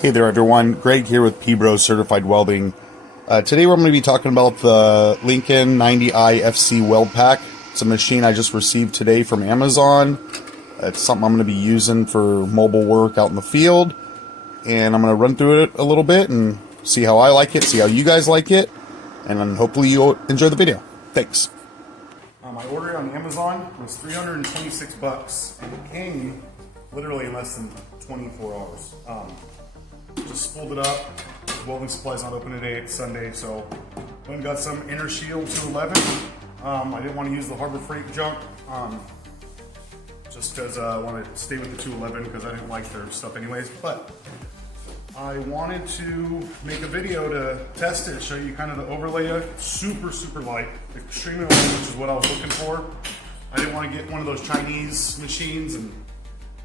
Hey there everyone, Greg here with P-Bros Certified Welding. Today we're going to be talking about the Lincoln 90 IFC weld pack. It's a machine I just received today from Amazon. It's something I'm going to be using for mobile work out in the field. And I'm going to run through it a little bit and see how I like it, see how you guys like it. And then hopefully you'll enjoy the video. Thanks. My order on Amazon was 326 bucks and it came literally in less than 24 hours. Just spooled it up. Welding supply's not open today, it's Sunday, so went and got some Inner Shield 211. I didn't want to use the Harbor Freight junk, just because I wanted to stay with the 211 because I didn't like their stuff anyways. But I wanted to make a video to test it, show you kind of the overlay of it. Super, super light, extremely light, which is what I was looking for. I didn't want to get one of those Chinese machines and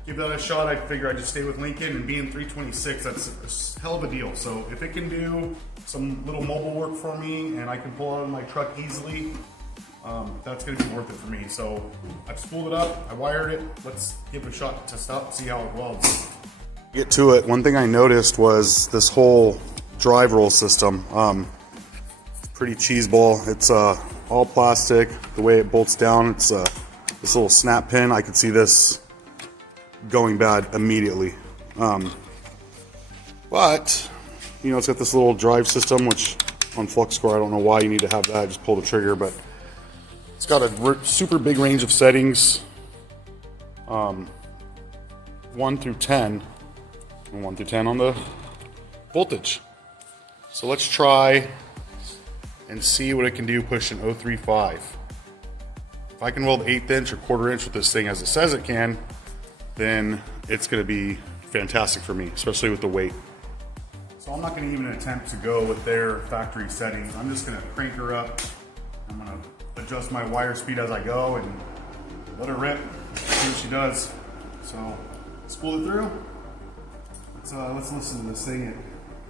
give that a shot. I figure I'd just stay with Lincoln, and being 326, that's a hell of a deal. So if it can do some little mobile work for me and I can pull out of my truck easily, that's gonna be worth it for me. So I've spooled it up, I wired it. Let's give it a shot, test out, see how it welds. Get to it. One thing I noticed was this whole drive roll system. Pretty cheeseball. It's all plastic. The way it bolts down, it's this little snap pin. I could see this going bad immediately. But you know, it's got this little drive system, which on flux core, I don't know why you need to have that, just pull the trigger, but it's got a super big range of settings, 1 through 10, and 1 through 10 on the voltage. So let's try and see what it can do pushing 035. If I can weld 1/8 inch or 1/4 inch with this thing as it says it can, then it's going to be fantastic for me, especially with the weight. So I'm not going to even attempt to go with their factory settings. I'm just going to crank her up. I'm going to adjust my wire speed as I go and let her rip, see what she does. So spool it through. Let's listen to this thing at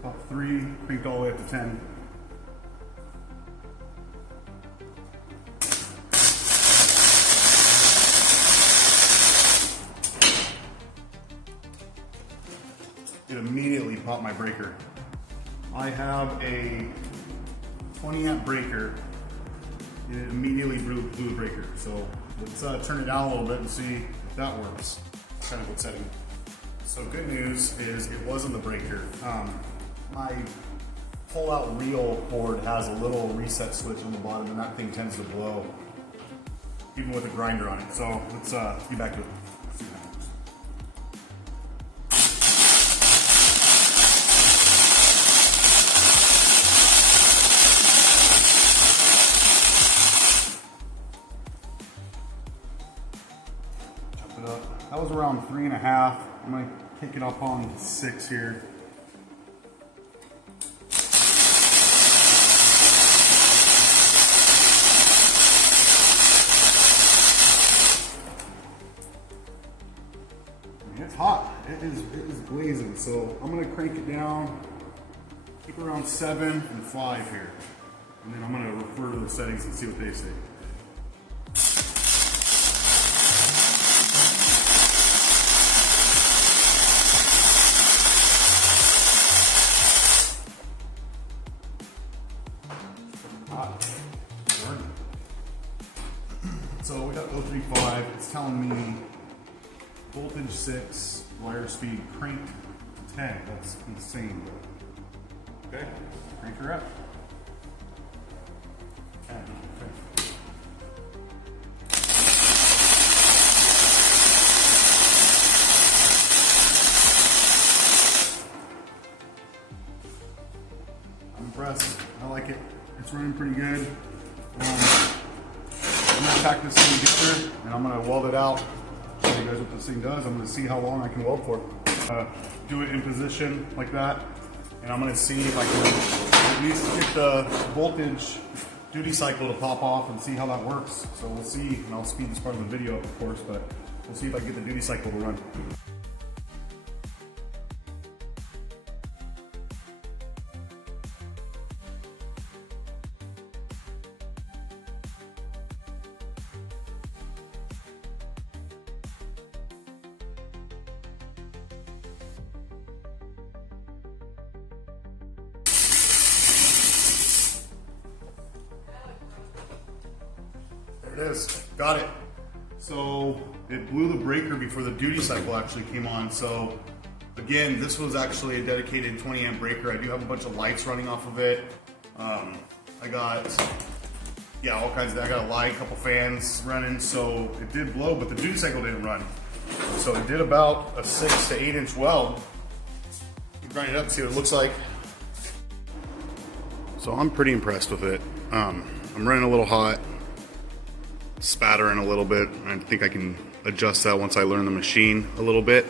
about 3, cranked all the way up to 10. It immediately popped my breaker. I have a 20 amp breaker. It immediately blew the breaker. So let's turn it down a little bit and see if that works. Kind of good setting. So good news is it wasn't the breaker. My pull-out reel cord has a little reset switch on the bottom, and that thing tends to blow, even with a grinder on it. So let's get back to it. See what happens. Jump it up. That was around 3.5. I'm gonna kick it up on 6 here. It's hot. It is blazing. So I'm gonna crank it down, keep around 7 and 5 here, and then I'm gonna refer to the settings and see what they say. So we got 035. It's telling me voltage 6, wire speed cranked to 10. That's insane. Okay, crank her up. 10. Okay. I'm impressed. I like it. It's running pretty good. I'm going to pack this thing together and I'm going to weld it out. Show you guys what this thing does. I'm going to see how long I can weld for. Do it in position like that, and I'm going to see if I can at least get the voltage duty cycle to pop off and see how that works. So we'll see, and I'll speed this part of the video up, of course, but we'll see if I can get the duty cycle to run. There it is, got it. So it blew the breaker before the duty cycle actually came on. So again, this was actually a dedicated 20 amp breaker. I do have a bunch of lights running off of it. I got, yeah, all kinds of, I got a light, a couple fans running, so it did blow, but the duty cycle didn't run. So it did about a 6 to 8 inch weld. Grind it up and see what it looks like. So I'm pretty impressed with it. I'm running a little hot, spattering a little bit. I think I can adjust that once I learn the machine a little bit.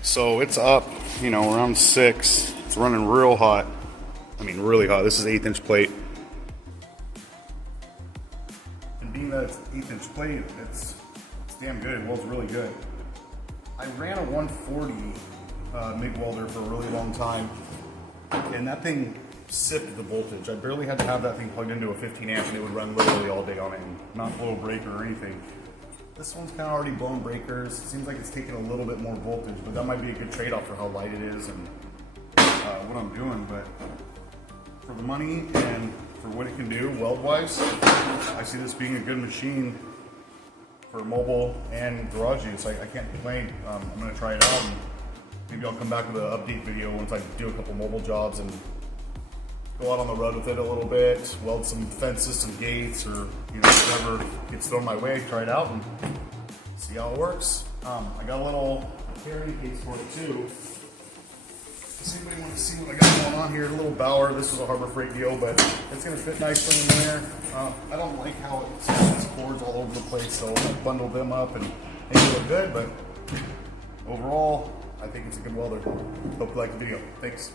So it's up, you know, around 6. It's running real hot. I mean, really hot. This is 1/8 inch plate. And being that it's 1/8 inch plate, it's damn good. It welds really good. I ran a 140 MIG welder for a really long time, and that thing sipped the voltage. I barely had to have that thing plugged into a 15 amp and it would run literally all day on it and not blow a breaker or anything. This one's kind of already blown breakers. It seems like it's taking a little bit more voltage, but that might be a good trade-off for how light it is and what I'm doing. But for the money and for what it can do weld-wise, I see this being a good machine for mobile and garage use. I can't complain. I'm going to try it out, and maybe I'll come back with an update video once I do a couple mobile jobs and go out on the road with it a little bit, weld some fences, some gates, or you know, whatever gets thrown my way, try it out and see how it works. I got a little carrying case for it too. Does anybody want to see what I got going on here? A little Bauer. This was a Harbor Freight deal, but it's going to fit nicely in there. I don't like how it has cords all over the place, so I'll bundle them up and make it look good, but overall, I think it's a good welder. Hope you like the video. Thanks.